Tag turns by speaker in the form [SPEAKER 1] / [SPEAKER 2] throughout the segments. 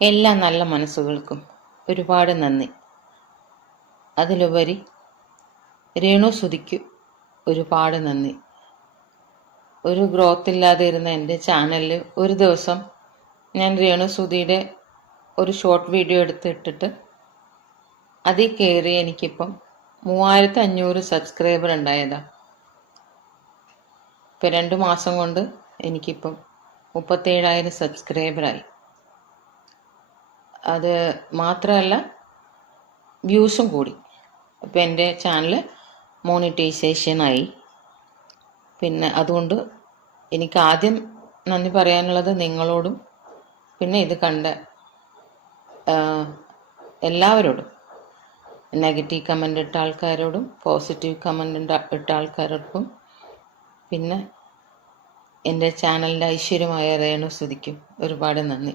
[SPEAKER 1] എല്ലാ നല്ല മനസ്സുകൾക്കും ഒരുപാട് നന്ദി. അതിലുപരി രേണു സുധിക്ക് ഒരുപാട് നന്ദി. ഒരു ഗ്രോത്ത് ഇല്ലാതെ ഇരുന്ന എന്റെ ചാനലിൽ ഒരു ദിവസം ഞാൻ രേണു സുധിയുടെ ഒരു ഷോർട്ട് വീഡിയോ എടുത്തിട്ടിട്ട് അതിൽ കയറി എനിക്കിപ്പം മൂവായിരത്തി അഞ്ഞൂറ് സബ്സ്ക്രൈബർ ഉണ്ടായതാണ് ഇപ്പം രണ്ട് മാസം കൊണ്ട് എനിക്കിപ്പം മുപ്പത്തേഴായിരം സബ്സ്ക്രൈബറായി അത് മാത്രമല്ല വ്യൂസും കൂടി. അപ്പോൾ എന്റെ ചാനൽ മോണിറ്റൈസേഷനായി. പിന്നെ അതുകൊണ്ട് എനിക്ക് ആദ്യം നന്ദി പറയാനുള്ളത് നിങ്ങളോടും പിന്നെ ഇത് കണ്ട എല്ലാവരോടും. നെഗറ്റീവ് കമന്റ് ഇട്ട ആൾക്കാരോടും പോസിറ്റീവ് കമന്റ് ഇട്ട ആൾക്കാരോടും. പിന്നെ എന്റെ ചാനലിന്റെ ഐശ്വര്യമായ രേണു സ്തുതിക്കും ഒരുപാട് നന്ദി.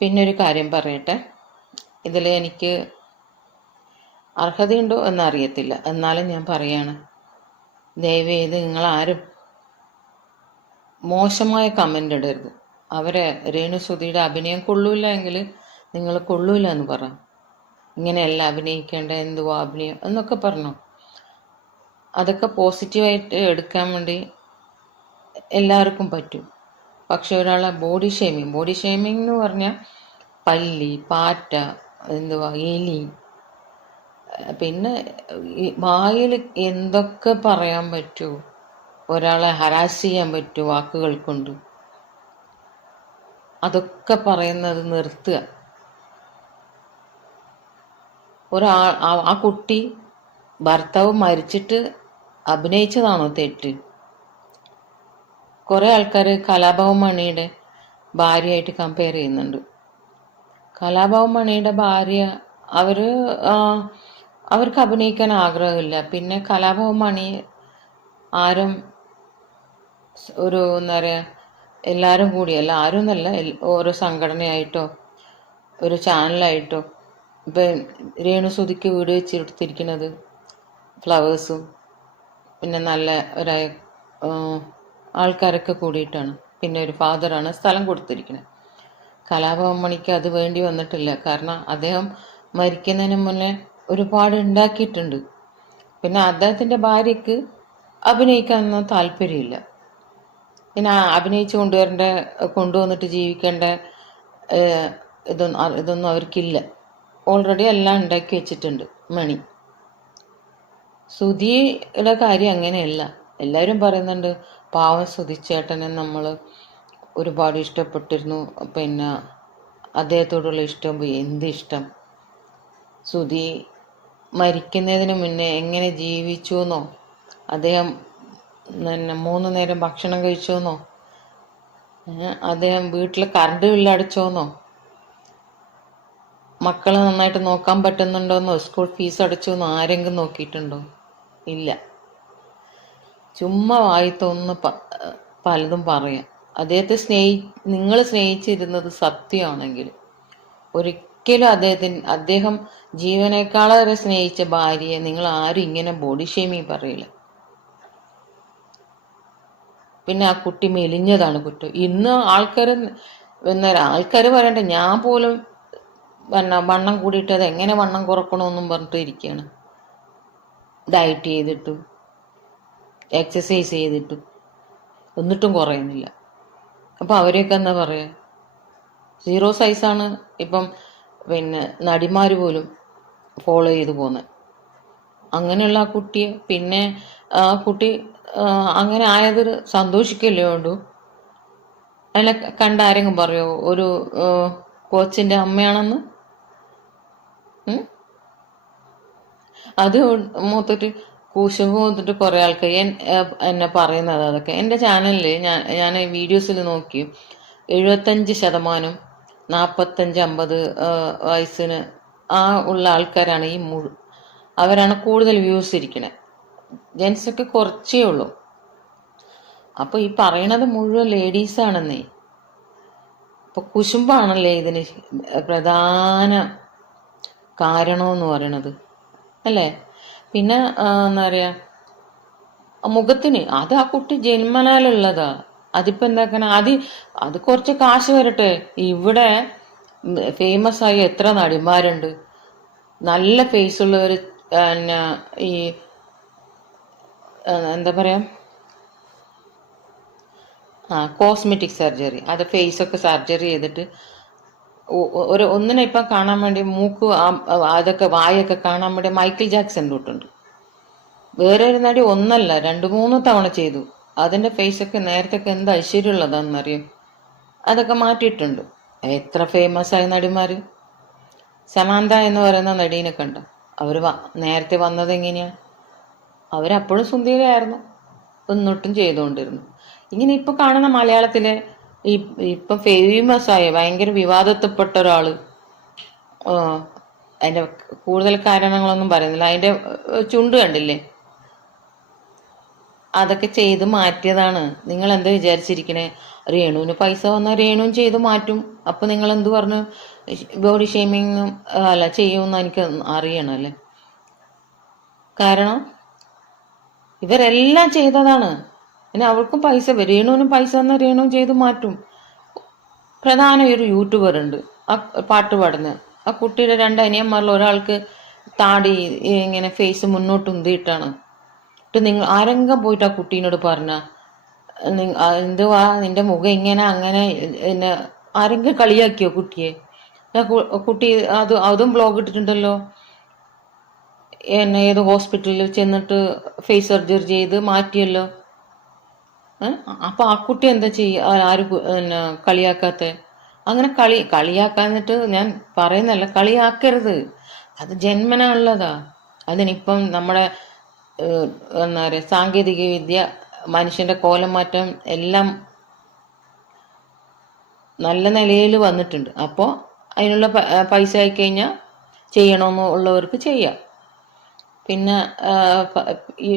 [SPEAKER 1] പിന്നെ ഒരു കാര്യം പറയട്ടെ. ഇതിൽ എനിക്ക് അർഹതയുണ്ടോ എന്നറിയത്തില്ല. എന്നാലും ഞാൻ പറയാണ്. ദയവേത് നിങ്ങൾ ആരും മോശമായ കമന്റ് ഇടരുത്. അവരെ രേണുസുതിയുടെ അഭിനയം കൊള്ളൂല എങ്കിൽ നിങ്ങൾ കൊള്ളൂല എന്ന് പറ. ഇങ്ങനെയല്ല അഭിനയിക്കേണ്ട? എന്തുവാ അഭിനയം? എന്നൊക്കെ പറഞ്ഞു. അതൊക്കെ പോസിറ്റീവായിട്ട് എടുക്കാൻ വേണ്ടി എല്ലാവർക്കും പറ്റും. പക്ഷെ ഒരാളെ ബോഡി ഷേമിങ് ബോഡി ഷേമിങ് എന്ന് പറഞ്ഞാൽ പല്ലി പാറ്റ എന്തുവാ എലി. പിന്നെ വായിൽ എന്തൊക്കെ പറയാൻ പറ്റുമോ ഒരാളെ ഹരാസ് ചെയ്യാൻ പറ്റുമോ വാക്കുകൾ കൊണ്ട്. അതൊക്കെ പറയുന്നത് നിർത്തുക. ഒരാൾ ആ കുട്ടി ഭർത്താവ് മരിച്ചിട്ട് അഭിനയിച്ചതാണോ തെറ്റ്? കുറേ ആൾക്കാർ കലാഭവൻ മണിയുടെ ഭാര്യയായിട്ട് കമ്പയർ ചെയ്യുന്നുണ്ട്. കലാഭവൻ മണിയുടെ ഭാര്യ അവർ അവർക്ക് അഭിനയിക്കാൻ ആഗ്രഹമില്ല. പിന്നെ കലാഭവൻ മണി ആരും ഒരു എന്താ പറയുക എല്ലാവരും കൂടിയല്ല ആരും എന്നല്ല ഓരോ സംഘടനയായിട്ടോ ഒരു ചാനലായിട്ടോ ഇപ്പം രേണുസുതിക്ക് വീട് വെച്ചെടുത്തിരിക്കുന്നത് ഫ്ലവേഴ്സും പിന്നെ നല്ല ഒരു ആൾക്കാരൊക്കെ കൂടിയിട്ടാണ്. പിന്നെ ഒരു ഫാദറാണ് സ്ഥലം കൊടുത്തിരിക്കുന്നത്. കലാഭവൻ മണിക്ക് അത് വേണ്ടി വന്നിട്ടില്ല. കാരണം അദ്ദേഹം മരിക്കുന്നതിന് മുന്നേ ഒരുപാട് ഉണ്ടാക്കിയിട്ടുണ്ട്. പിന്നെ അദ്ദേഹത്തിന്റെ ഭാര്യയ്ക്ക് അഭിനയിക്കാനൊന്നും താല്പര്യമില്ല. പിന്നെ അഭിനയിച്ച് കൊണ്ടുവരേണ്ട കൊണ്ടുവന്നിട്ട് ജീവിക്കേണ്ട ഇതൊന്നും ഇതൊന്നും അവർക്കില്ല. ഓൾറെഡി എല്ലാം ഉണ്ടാക്കി വെച്ചിട്ടുണ്ട് മണി. സുധിയുടെ കാര്യം അങ്ങനെയല്ല. എല്ലാവരും പറയുന്നുണ്ട് പാവം സുധിച്ചേട്ടനെ നമ്മൾ ഒരുപാട് ഇഷ്ടപ്പെട്ടിരുന്നു. പിന്നെ അദ്ദേഹത്തോടുള്ള ഇഷ്ടം എന്ത് ഇഷ്ടം സുധി മരിക്കുന്നതിന് മുന്നേ എങ്ങനെ ജീവിച്ചു എന്നോ അദ്ദേഹം പിന്നെ മൂന്ന് നേരം ഭക്ഷണം കഴിച്ചോന്നോ അദ്ദേഹം വീട്ടിൽ കറണ്ട് ബില്ല് അടച്ചോന്നോ? മക്കളെ നന്നായിട്ട് നോക്കാൻ പറ്റുന്നുണ്ടോന്നോ? School fees അടച്ചോന്നോ? ആരെങ്കിലും നോക്കിയിട്ടുണ്ടോ? ഇല്ല. ചുമ്മാ വായി തോന്നുന്ന പലതും പറയാം. അദ്ദേഹത്തെ സ്നേഹി നിങ്ങൾ സ്നേഹിച്ചിരുന്നത് സത്യമാണെങ്കിൽ ഒരിക്കലും അദ്ദേഹത്തിന് അദ്ദേഹം ജീവനേക്കാളേറെ സ്നേഹിച്ച ഭാര്യയെ നിങ്ങൾ ആരും ഇങ്ങനെ ബോഡി ഷേമിങ് പറയില്ല. പിന്നെ ആ കുട്ടി മെലിഞ്ഞതാണ് കുറ്റം ഇന്ന് ആൾക്കാർ എന്നാൽ ആൾക്കാർ പറയണ്ട ഞാൻ പോലും പിന്നെ വണ്ണം കൂടിയിട്ട് അത് എങ്ങനെ വണ്ണം കുറക്കണമെന്നും പറഞ്ഞിട്ട് ഇരിക്കുകയാണ്. ഡയറ്റ് ചെയ്തിട്ടും എക്സസൈസ് ചെയ്തിട്ടും എന്നിട്ടും കുറയുന്നില്ല. അപ്പോൾ അവരെയൊക്കെ എന്താ പറയുക സീറോ സൈസാണ് ഇപ്പം പിന്നെ നടിമാർ പോലും ഫോളോ ചെയ്തു പോകുന്നത് അങ്ങനെയുള്ള ആ കുട്ടിയെ പിന്നെ ആ കുട്ടി അങ്ങനെ ആയത് സന്തോഷിക്കല്ലേ ഉണ്ടു അതിനെ കണ്ട ആരെങ്കിലും പറയോ? ഒരു കോച്ചിന്റെ അമ്മയാണെന്ന്? അത് മൊത്തത്തിൽ കുശുമ്പ് വന്നിട്ട് കുറെ ആൾക്കാർ എന്നെ പറയുന്നത് അതൊക്കെ. എന്റെ ചാനലിൽ ഞാൻ ഞാൻ വീഡിയോസിൽ നോക്കി. എഴുപത്തഞ്ച് ശതമാനം നാൽപ്പത്തഞ്ച് അമ്പത് വയസ്സിന് ആ ഉള്ള ആൾക്കാരാണ് ഈ മുഴു അവരാണ് കൂടുതൽ വ്യൂസ് ഇരിക്കുന്നത് ജെൻസൊക്കെ കുറച്ചേ ഉള്ളൂ. അപ്പൊ ഈ പറയണത് മുഴുവൻ ലേഡീസ് ആണെന്നേ അപ്പൊ കുശുമ്പാണല്ലേ ഇതിന് പ്രധാന കാരണമെന്ന് പറയണത്. അല്ലേ? പിന്നെ എന്താ പറയാ ആ മുഖത്തിന് അത് ആ കുട്ടി ജന്മനാലുള്ളതാ. അതിപ്പോ എന്താക്കണ അത് അത് കുറച്ച് കാശ് വരട്ടെ. ഇവിടെ ഫേമസ് ആയ എത്ര നടിമാരുണ്ട്. നല്ല ഫേസ് ഉള്ളവർ പിന്നെ ഈ എന്താ പറയാ ആ കോസ്മെറ്റിക് സർജറി അത് ഫേസ് ഒക്കെ സർജറി ചെയ്തിട്ട് ഒരു ഒന്നിനെ ഇപ്പം കാണാൻ വേണ്ടി മൂക്ക് അതൊക്കെ വായൊക്കെ കാണാൻ വേണ്ടി മൈക്കിൾ ജാക്സൺ തൊട്ടുണ്ട് വേറെ ഒരു നടി ഒന്നല്ല രണ്ട് മൂന്ന് തവണ ചെയ്തു. അതിന്റെ ഫേസൊക്കെ ഒക്കെ നേരത്തെ ഒക്കെ എന്ത് ഐശ്വര്യമുള്ളതാണെന്നറിയും? അതൊക്കെ മാറ്റിയിട്ടുണ്ട്. എത്ര ഫേമസ് ആയ നടിമാർ സമാന്ത എന്ന് പറയുന്ന നടീനെ കണ്ട. അവർ നേരത്തെ വന്നത് എങ്ങനെയാണ് അവരപ്പോഴും സുന്ദരിയായിരുന്നു. ഒന്നൊട്ടും ചെയ്തുകൊണ്ടിരുന്നു. ഇങ്ങനെ ഇപ്പോൾ കാണുന്ന മലയാളത്തിലെ ഈ ഇപ്പൊ ഫേമസ് ആയ ഭയങ്കര വിവാദത്തിൽപ്പെട്ട ഒരാൾ. അതിന്റെ കൂടുതൽ കാരണങ്ങളൊന്നും പറയുന്നില്ല. അതിന്റെ ചുണ്ട് കണ്ടില്ലേ? അതൊക്കെ ചെയ്ത് മാറ്റിയതാണ്. നിങ്ങൾ എന്താ വിചാരിച്ചിരിക്കണേ? രേണുവിന് പൈസ വന്നാൽ രേണുവും ചെയ്ത് മാറ്റും. അപ്പൊ നിങ്ങൾ എന്ത് പറഞ്ഞു? ബോഡി ഷേമിങ് അല്ല ചെയ്യുമെന്ന് എനിക്ക് അറിയണം അല്ലെ? കാരണം ഇവരെല്ലാം ചെയ്തതാണ്. പിന്നെ അവൾക്കും പൈസ വരും പൈസ തന്നെ രേണുവും ചെയ്ത് മാറ്റും. പ്രധാന ഒരു യൂട്യൂബർ ഉണ്ട്. ആ പാട്ട് പാടുന്ന. ആ കുട്ടിയുടെ രണ്ട് അനിയന്മാരിൽ ഒരാൾക്ക് താടി ഇങ്ങനെ ഫേസ് മുന്നോട്ട് ഉന്തിയിട്ടാണ്. എന്നിട്ട് നിങ്ങൾ ആരെങ്കിലും പോയിട്ട് ആ കുട്ടീനോട് പറഞ്ഞ? എന്തുവാ നിന്റെ മുഖം ഇങ്ങനെ അങ്ങനെ പിന്നെ ആരെങ്കിലും കളിയാക്കിയോ കുട്ടിയെ? കുട്ടി അത് അതും ബ്ലോഗ് ഇട്ടിട്ടുണ്ടല്ലോ. എന്നെ ഏത് ഹോസ്പിറ്റലിൽ ചെന്നിട്ട് ഫേസ് സർജറി ചെയ്ത് മാറ്റിയല്ലോ. ഏ? അപ്പൊ ആ കുട്ടി എന്താ ചെയ്യ? ആര് പിന്നെ കളിയാക്കാത്ത? അങ്ങനെ കളി കളിയാക്കാന്നിട്ട് ഞാൻ പറയുന്നല്ല കളിയാക്കരുത്. അത് ജന്മന ഉള്ളതാ അതിനിപ്പം നമ്മുടെ എന്താ പറയാ സാങ്കേതിക വിദ്യ മനുഷ്യന്റെ കോലം മാറ്റം എല്ലാം നല്ല നിലയിൽ വന്നിട്ടുണ്ട്. അപ്പോൾ അതിനുള്ള പൈസ ആയി കഴിഞ്ഞാ ചെയ്യണമെന്ന് ഉള്ളവർക്ക് ചെയ്യാം. പിന്നെ ഈ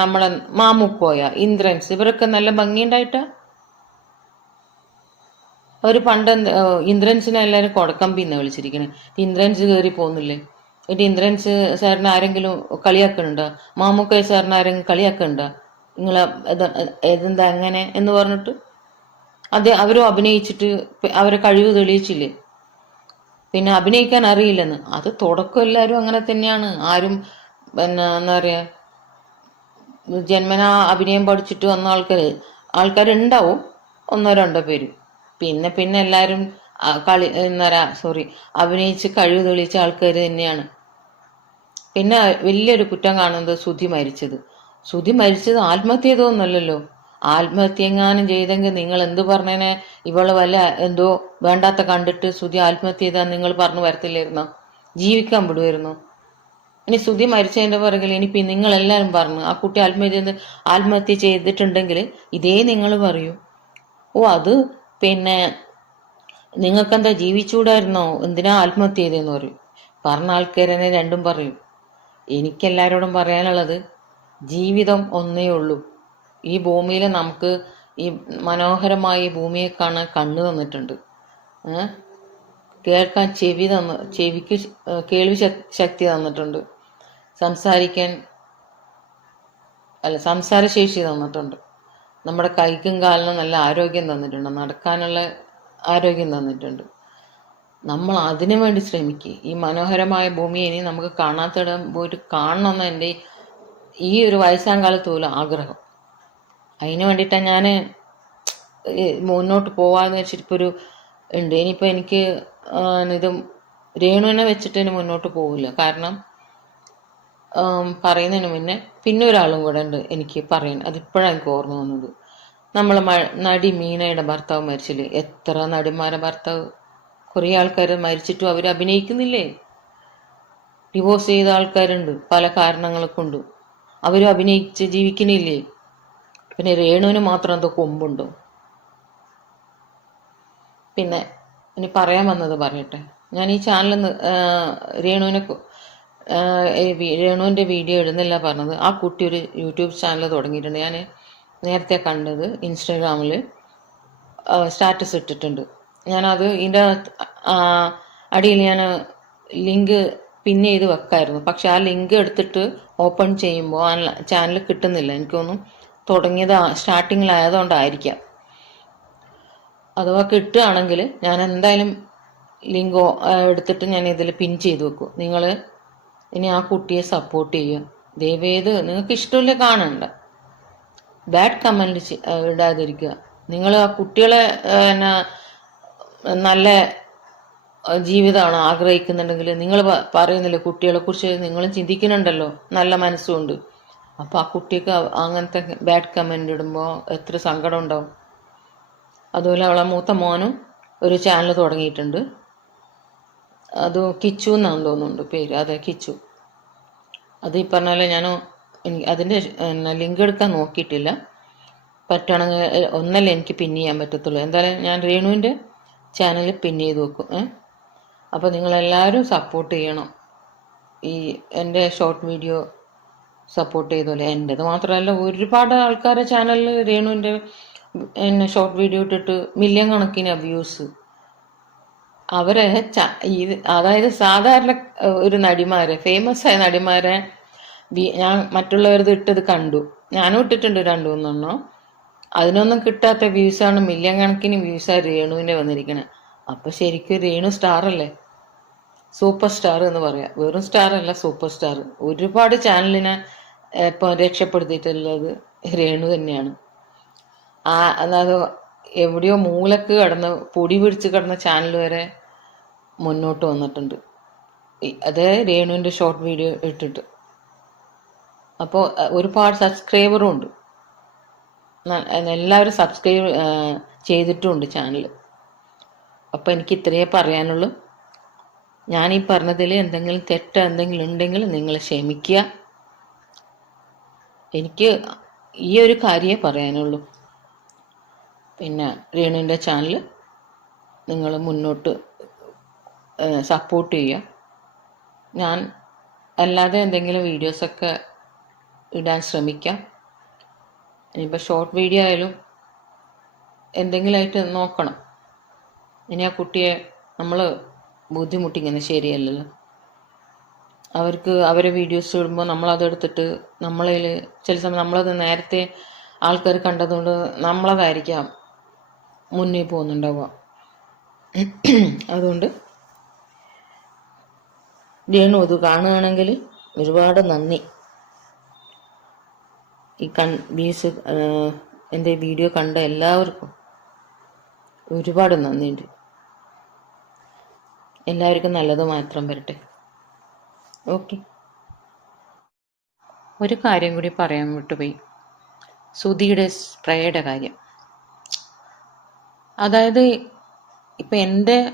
[SPEAKER 1] നമ്മളെ മാമുക്കോയ ഇന്ദ്രൻസ് ഇവരൊക്കെ നല്ല ഭംഗിയുണ്ടായിട്ടാ? അവർ പണ്ട് ഇന്ദ്രൻസിനെ എല്ലാവരും കൊടക്കമ്പി എന്നാ വിളിച്ചിരിക്കണേ. ഇന്ദ്രൻസ് കയറി പോകുന്നില്ലേ എന്നിട്ട് ഇന്ദ്രൻസ് സാറിന് ആരെങ്കിലും കളിയാക്കണുണ്ടോ? മാമുക്കോയ സാറിന് ആരെങ്കിലും കളിയാക്കണുണ്ടോ? നിങ്ങളെ ഏതെന്താ അങ്ങനെ എന്ന് പറഞ്ഞിട്ട്? അത് അവരും അഭിനയിച്ചിട്ട് അവരെ കഴിവ് തെളിയിച്ചില്ലേ? പിന്നെ അഭിനയിക്കാൻ അറിയില്ലെന്ന്. അത് തുടക്കം എല്ലാവരും അങ്ങനെ തന്നെയാണ്. ആരും പിന്നെ എന്താ പറയാ ജന്മന അഭിനയം പഠിച്ചിട്ട് വന്ന ആൾക്കാർ ആൾക്കാരുണ്ടാവും ഒന്നോ രണ്ടോ പേര്. പിന്നെ പിന്നെ എല്ലാവരും കളി എന്താ പറയാ സോറി അഭിനയിച്ച് കഴിവ് തെളിയിച്ച ആൾക്കാർ തന്നെയാണ്. പിന്നെ വലിയൊരു കുറ്റം കാണുന്നത് സുധി മരിച്ചത്. സുധി മരിച്ചത് ആത്മഹത്യ ചെയ്തോന്നല്ലോ ആത്മഹത്യ എങ്ങാനും ചെയ്തെങ്കിൽ നിങ്ങൾ എന്ത് പറഞ്ഞേനെ? ഇവൾ വല്ല എന്തോ വേണ്ടാത്ത കണ്ടിട്ട് സുധി ആത്മഹത്യ ചെയ്താൽ നിങ്ങൾ പറഞ്ഞു വരത്തില്ലായിരുന്നോ? ജീവിക്കാൻ വിടുമായിരുന്നു ഇനി സുധി മരിച്ചതിന്റെ പുറകിൽ നിങ്ങൾ എല്ലാവരും പറഞ്ഞു. ആ കുട്ടി ആത്മഹത്യ ആത്മഹത്യ ചെയ്തിട്ടുണ്ടെങ്കിൽ ഇതേ നിങ്ങൾ പറയൂ. ഓ അത് പിന്നെ നിങ്ങൾക്കെന്താ ജീവിച്ചൂടായിരുന്നോ? എന്തിനാ ആത്മഹത്യ ചെയ്തതെന്ന് പറയും. പറഞ്ഞ ആൾക്കാരെന്നെ രണ്ടും പറയും. എനിക്കെല്ലാവരോടും പറയാനുള്ളത് ജീവിതം ഒന്നേ ഉള്ളൂ. ഈ ഭൂമിയിൽ നമുക്ക് ഈ മനോഹരമായ ഭൂമിയെ കാണാൻ കണ്ണു തന്നിട്ടുണ്ട്? കേൾക്കാൻ ചെവി തന്ന് ചെവിക്ക് കേൾവി ശക്തി തന്നിട്ടുണ്ട്. സംസാരിക്കാൻ അല്ല സംസാരശേഷി തന്നിട്ടുണ്ട്. നമ്മുടെ കൈക്കും കാലിനും നല്ല ആരോഗ്യം തന്നിട്ടുണ്ട്. നടക്കാനുള്ള ആരോഗ്യം തന്നിട്ടുണ്ട്. നമ്മൾ അതിനു വേണ്ടി ശ്രമിക്കുക. ഈ മനോഹരമായ ഭൂമിയെ ഇനി നമുക്ക് കാണാത്തിടം പോയിട്ട് കാണണമെന്ന് എന്റെ ഈ ഒരു വയസ്സാം കാലത്ത് പോലും ആഗ്രഹം. അതിന് വേണ്ടിയിട്ടാണ് ഞാൻ മുന്നോട്ട് പോവാന്ന് വെച്ചിട്ട് ഒരു ഉണ്ട്. ഇനിയിപ്പോൾ എനിക്ക് ഇത് രേണുവിനെ വെച്ചിട്ട് ഇനി മുന്നോട്ട് പോവില്ല. കാരണം പറയുന്നതിന് മുന്നേ പിന്നെ ഒരാളും കൂടെ ഉണ്ട് എനിക്ക് പറയാൻ. അതിപ്പോഴാണ് എനിക്ക് ഓർമ്മ വന്നത്. നമ്മൾ നടി മീനയുടെ ഭർത്താവ് മരിച്ചില്ലേ? എത്ര നടിമാരെ ഭർത്താവ്. കുറേ ആൾക്കാർ മരിച്ചിട്ടും അവർ അഭിനയിക്കുന്നില്ലേ? ഡിവോഴ്സ് ചെയ്ത ആൾക്കാരുണ്ട് പല കാരണങ്ങളെ കൊണ്ട് അവരും അഭിനയിച്ച് ജീവിക്കണില്ലേ? പിന്നെ രേണുവിന് മാത്രം എന്തോ കൊമ്പുണ്ടോ? പിന്നെ ഇനി പറയാൻ വന്നത് പറയട്ടെ. ഞാൻ ഈ ചാനൽ രേണുവിനെ രേണുവിന്റെ വീഡിയോ ഇടുന്നില്ല പറഞ്ഞത്. ആ കുട്ടി ഒരു യൂട്യൂബ് ചാനൽ തുടങ്ങിയിട്ടുണ്ട്. ഞാൻ നേരത്തെ കണ്ടത് ഇൻസ്റ്റാഗ്രാമിൽ സ്റ്റാറ്റസ് ഇട്ടിട്ടുണ്ട്. ഞാനത് ഇതിന്റെ അടിയിൽ ഞാൻ ലിങ്ക് പിന്നെ ചെയ്ത് വെക്കായിരുന്നു. പക്ഷെ ആ ലിങ്ക് എടുത്തിട്ട് ഓപ്പൺ ചെയ്യുമ്പോൾ ആ ചാനൽ കിട്ടുന്നില്ല. എനിക്കൊന്നും തുടങ്ങിയത് സ്റ്റാർട്ടിങ്ങിലായതുകൊണ്ടായിരിക്കാം. അഥവാ കിട്ടുകയാണെങ്കിൽ ഞാൻ എന്തായാലും ലിങ്കോ എടുത്തിട്ട് ഞാൻ ഇതിൽ പിൻ ചെയ്ത് വെക്കും. നിങ്ങൾ ഇനി ആ കുട്ടിയെ സപ്പോർട്ട് ചെയ്യുക ദയവേത് നിങ്ങൾക്ക് ഇഷ്ടമില്ല കാണണ്ട. ബാഡ് കമന്റ് ഇടാതിരിക്കുക നിങ്ങൾ ആ കുട്ടികളെ എന്നാ നല്ല ജീവിതമാണ് ആഗ്രഹിക്കുന്നുണ്ടെങ്കിൽ നിങ്ങൾ പറയുന്നില്ല കുട്ടികളെ കുറിച്ച് നിങ്ങളും ചിന്തിക്കുന്നുണ്ടല്ലോ നല്ല മനസ്സുമുണ്ട് അപ്പോൾ ആ കുട്ടിക്ക് അങ്ങനത്തെ ബാഡ് കമന്റ് ഇടുമ്പോൾ എത്ര സങ്കടം ഉണ്ടാവും. അതുപോലെ അവളെ മൂത്ത മോനും ഒരു ചാനൽ തുടങ്ങിയിട്ടുണ്ട്. അത് കിച്ചു എന്നാണ് തോന്നുന്നുണ്ട് പേര്. അതെ കിച്ചു. അത് ഈ പറഞ്ഞ പോലെ ഞാൻ അതിന്റെ ലിങ്ക് എടുക്കാൻ നോക്കിയിട്ടില്ല. പറ്റുകയാണെങ്കിൽ ഒന്നല്ലേ എനിക്ക് പിൻ ചെയ്യാൻ പറ്റത്തുള്ളൂ. എന്തായാലും ഞാൻ രേണുവിന്റെ ചാനൽ പിൻ ചെയ്ത് വെക്കും ഏ. അപ്പോൾ നിങ്ങളെല്ലാവരും സപ്പോർട്ട് ചെയ്യണം. ഈ എന്റെ ഷോർട്ട് വീഡിയോ സപ്പോർട്ട് ചെയ്തോലെ എന്റെത് മാത്രമല്ല ഒരുപാട് ആൾക്കാരെ ചാനലിൽ രേണുവിന്റെ എന്നെ ഷോർട്ട് വീഡിയോ ഇട്ടിട്ട് മില്യൺ കണക്കിന് വ്യൂസ് അവരെ ഇത് അതായത് സാധാരണ ഒരു നടിമാരെ ഫേമസ് ആയ നടിമാരെ ഞാൻ മറ്റുള്ളവരത് ഇട്ടത് കണ്ടു. ഞാനും ഇട്ടിട്ടുണ്ട് രണ്ടു മൂന്നെണ്ണം. അതിനൊന്നും കിട്ടാത്ത വ്യൂസാണ് മില്യൺ കണക്കിന് വ്യൂസാണ് രേണുവിന്റെ വന്നിരിക്കണേ. അപ്പൊ ശരിക്കും രേണു സ്റ്റാർ അല്ലേ? സൂപ്പർ സ്റ്റാർ എന്ന് പറയാം. വെറും സ്റ്റാർ അല്ല സൂപ്പർ സ്റ്റാർ ഒരുപാട് ചാനലിനെ ഇപ്പൊ രക്ഷപ്പെടുത്തിയിട്ടുള്ളത് രേണു തന്നെയാണ്. ആ അതായത് എവിടെയോ മൂലക്ക് കടന്ന് പൊടി പിടിച്ച് കിടന്ന ചാനൽ വരെ മുന്നോട്ട് വന്നിട്ടുണ്ട്. അത് രേണുവിന്റെ ഷോർട്ട് വീഡിയോ ഇട്ടിട്ട്. അപ്പോൾ ഒരുപാട് സബ്സ്ക്രൈബറും ഉണ്ട്. എല്ലാവരും സബ്സ്ക്രൈബ് ചെയ്തിട്ടുമുണ്ട് ചാനൽ അപ്പോൾ എനിക്ക് ഇത്രയേ പറയാനുള്ളൂ. ഞാൻ ഈ പറഞ്ഞതിൽ എന്തെങ്കിലും തെറ്റ് എന്തെങ്കിലും ഉണ്ടെങ്കിൽ നിങ്ങൾ ക്ഷമിക്കുക. എനിക്ക് ഈ ഒരു കാര്യമേ പറയാനുള്ളൂ. പിന്നെ രേണുവിന്റെ ചാനൽ നിങ്ങൾ മുന്നോട്ട് സപ്പോർട്ട് ചെയ്യുക ഞാൻ അല്ലാതെ എന്തെങ്കിലും വീഡിയോസൊക്കെ ഇടാൻ ശ്രമിക്കാം. ഇനിയിപ്പോൾ ഷോർട്ട് വീഡിയോ ആയാലും എന്തെങ്കിലുമായിട്ട് നോക്കണം. ഇനി ആ കുട്ടിയെ നമ്മൾ ബുദ്ധിമുട്ടിക്കുന്നത് ശരിയല്ലല്ലോ. അവർക്ക് അവരെ വീഡിയോസ് ഇടുമ്പോൾ നമ്മളതെടുത്തിട്ട് നമ്മളതിൽ ചില സമയം നമ്മളത് നേരത്തെ ആൾക്കാർ കണ്ടതുകൊണ്ട് നമ്മളതായിരിക്കാം മുന്നേ പോകുന്നുണ്ടാവുക. അതുകൊണ്ട് രേണു ഇത് കാണുകയാണെങ്കിൽ ഒരുപാട് നന്ദി. ഈ കൺ വീസ് എന്റെ വീഡിയോ കണ്ട എല്ലാവർക്കും ഒരുപാട് നന്ദിയുണ്ട്. എല്ലാവർക്കും നല്ലത് മാത്രം വരട്ടെ. ഓക്കെ. ഒരു കാര്യം കൂടി പറയാൻ വിട്ടുപോയി. സുധിയുടെ സ്പ്രേയുടെ കാര്യം. അതായത് ഇപ്പം എന്റെ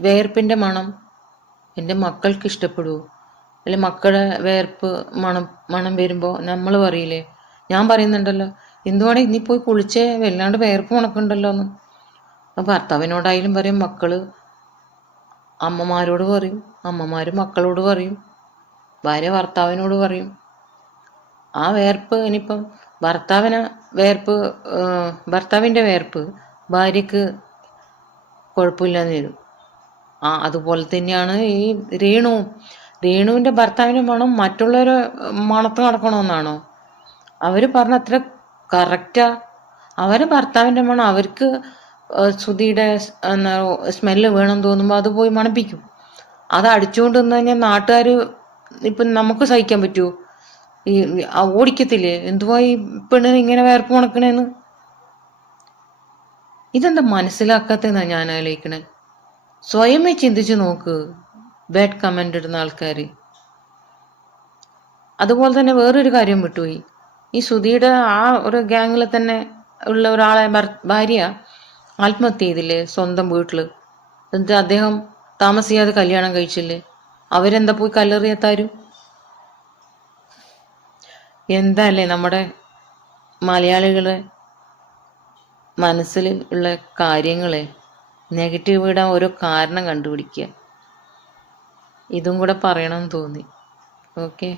[SPEAKER 1] വേർപ്പിന്റെ മണം എന്റെ മക്കൾക്ക് ഇഷ്ടപ്പെടുമോ അല്ലെ മക്കളുടെ വേർപ്പ് മണം മണം വരുമ്പോൾ നമ്മൾ പറയില്ലേ? ഞാൻ പറയുന്നുണ്ടല്ലോ എന്തുവാണെ ഇനി പോയി കുളിച്ചേ? വല്ലാണ്ട് വേർപ്പ് മണക്കുണ്ടല്ലോ എന്ന്. അപ്പം ഭർത്താവിനോടായാലും പറയും മക്കൾ അമ്മമാരോട് പറയും അമ്മമാര് മക്കളോട് പറയും ഭാര്യ ഭർത്താവിനോട് പറയും. ആ വേർപ്പ് ഇനിയിപ്പം ഭർത്താവിന് വേർപ്പ് ഭർത്താവിന്റെ വേർപ്പ് ഭാര്യക്ക് കുഴപ്പമില്ലാന്ന് വരും. ആ അതുപോലെ തന്നെയാണ് ഈ രേണു. രേണുവിന്റെ ഭർത്താവിന്റെ മണം മറ്റുള്ളവരെ മണത്ത് നടക്കണമെന്നാണോ? അവർ പറഞ്ഞ അത്ര കറക്റ്റാ അവരെ ഭർത്താവിന്റെ മണം അവർക്ക് ശ്രുതിയുടെ എന്താ സ്മെല്ല് വേണം തോന്നുമ്പോൾ അത് പോയി മണപ്പിക്കും. അത് അടിച്ചുകൊണ്ട് നിന്ന് കഴിഞ്ഞാൽ നാട്ടുകാർ ഇപ്പം നമുക്ക് സഹിക്കാൻ പറ്റുമോ ഈ ഓടിക്കത്തില്ലേ? എന്തുവാ ഈ പെണ്ണിന് ഇങ്ങനെ വേർപ്പ് മണക്കണേന്ന് ഇതെന്താ മനസ്സിലാക്കാത്തെന്നാ ഞാൻ ആലോചിക്കണേ? സ്വയമേ ചിന്തിച്ചു നോക്ക്. ബാഡ് കമന്റ് ഇടുന്ന ആൾക്കാർ അതുപോലെ തന്നെ വേറൊരു കാര്യം വിട്ടുപോയി. ഈ സുധിയുടെ ആ ഒരു ഗ്യാങ്ങിൽ തന്നെ ഉള്ള ഒരാളെ ഭാര്യ ആത്മഹത്യ ചെയ്തില്ലേ സ്വന്തം വീട്ടിൽ എന്നിട്ട് അദ്ദേഹം താമസിയാതെ കല്യാണം കഴിച്ചില്ലേ? അവരെന്താ പോയി കല്ലെറിയത്താരും എന്താല്ലേ നമ്മുടെ മലയാളികളെ മനസ്സിൽ ഉള്ള കാര്യങ്ങളെ? നെഗറ്റീവ് ഇടാൻ ഓരോ കാരണം കണ്ടുപിടിക്കുക. ഇതും കൂടെ പറയണമെന്ന് തോന്നി. ഓക്കെ